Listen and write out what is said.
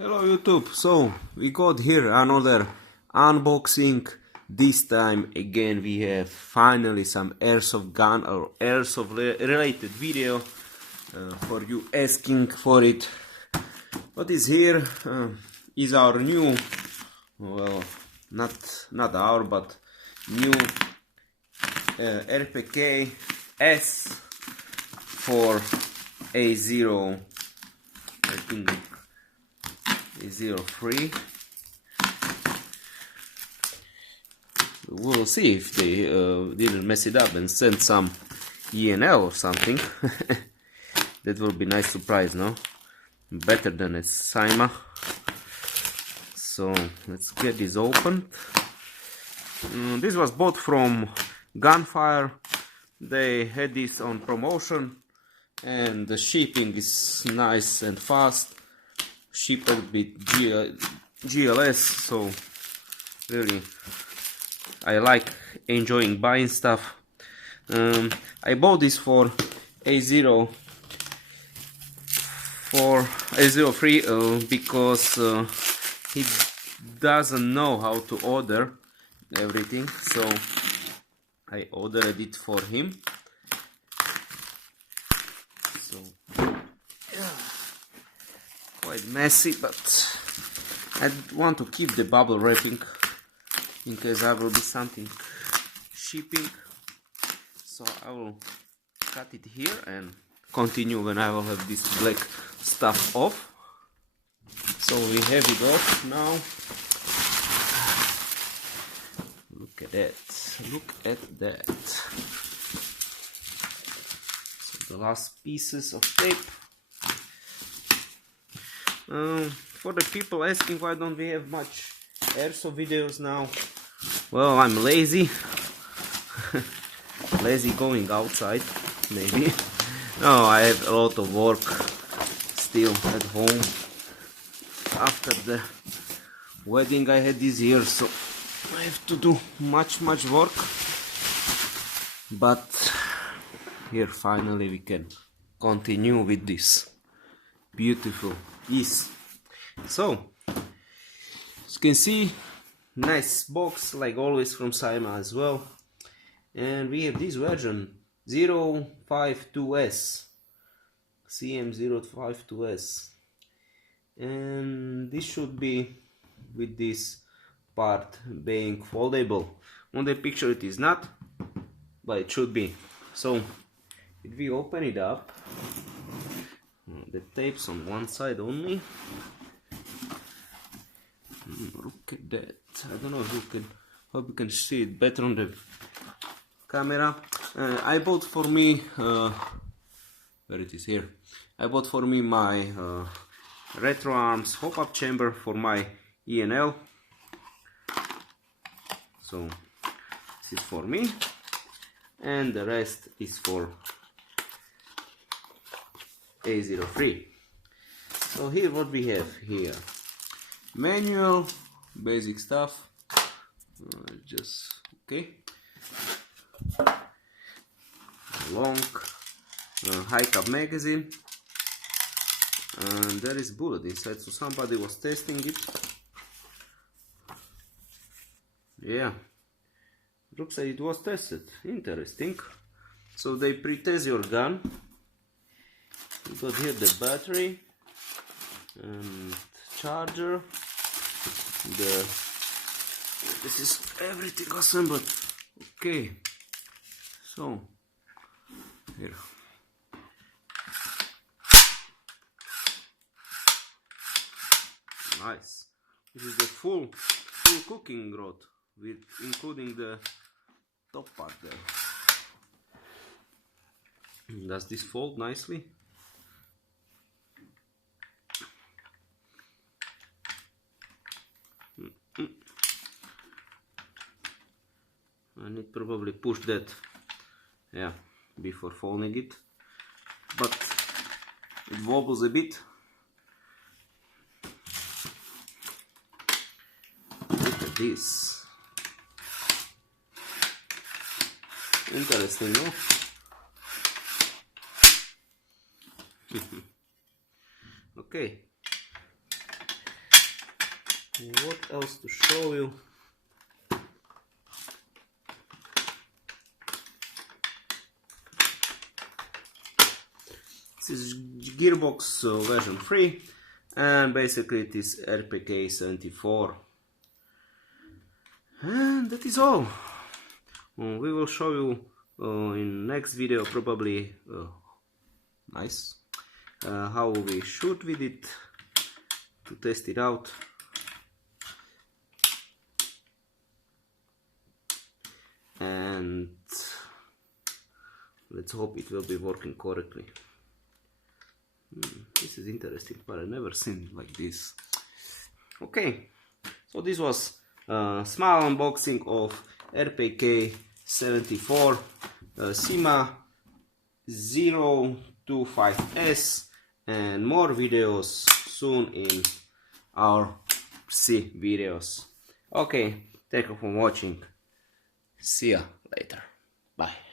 Hello YouTube, so we got here another unboxing. This time again we have finally some airsoft gun or airsoft related video for you asking for it. What is here is our new, well, not our but new RPK S for A0, I think A03. We'll see if they didn't mess it up and send some ENL or something. That will be a nice surprise, no? Better than a Cyma. So let's get this open. This was bought from Gunfire. They had this on promotion and the shipping is nice and fast. Shipped with GLS, so really I like enjoying buying stuff. I bought this for A03 because he doesn't know how to order everything, so I ordered it for him. So quite messy, but I want to keep the bubble wrapping in case there will be something shipping. So I will cut it here and continue when I will have this black stuff off. So we have it off now. Look at that. Look at that. So the last pieces of tape. For the people asking why don't we have much airsoft videos now, well, I'm lazy. Lazy going outside, maybe. No, I have a lot of work still at home after the wedding I had this year, so I have to do much work. But here finally we can continue with this beautiful piece. So as you can see, nice box like always from Cyma as well, and we have this version 052S, CM052S, and this should be with this part being foldable. On the picture it is not, but it should be. So if we open it up, the tape's on one side only. Look at that. I don't know if you can, hope you can see it better on the camera. I bought for me, where it is here, I bought for me my Retro Arms hop-up chamber for my ENL. So this is for me, and the rest is for A03. So here what we have here: manual, basic stuff, just okay, long high cap magazine, and there is bullet inside, so somebody was testing it. Yeah, looks like it was tested. Interesting. So they pre-test your gun. You got here the battery and charger. This is everything assembled. Okay, so here, nice. This is the full cooking rod with including the top part there. Does this fold nicely? I need probably push that, yeah, before folding it, but it wobbles a bit. Look at this. Interesting, no? Okay, What else to show you? This is Gearbox version 3, and basically it is RPK 74. And that is all. We will show you in next video probably how we shoot with it to test it out. And let's hope it will be working correctly. This is interesting, but I've never seen it like this. Okay, so this was a small unboxing of RPK 74 CYMA 025S, and more videos soon in our C videos. Okay, thank you for watching. See ya later. Bye.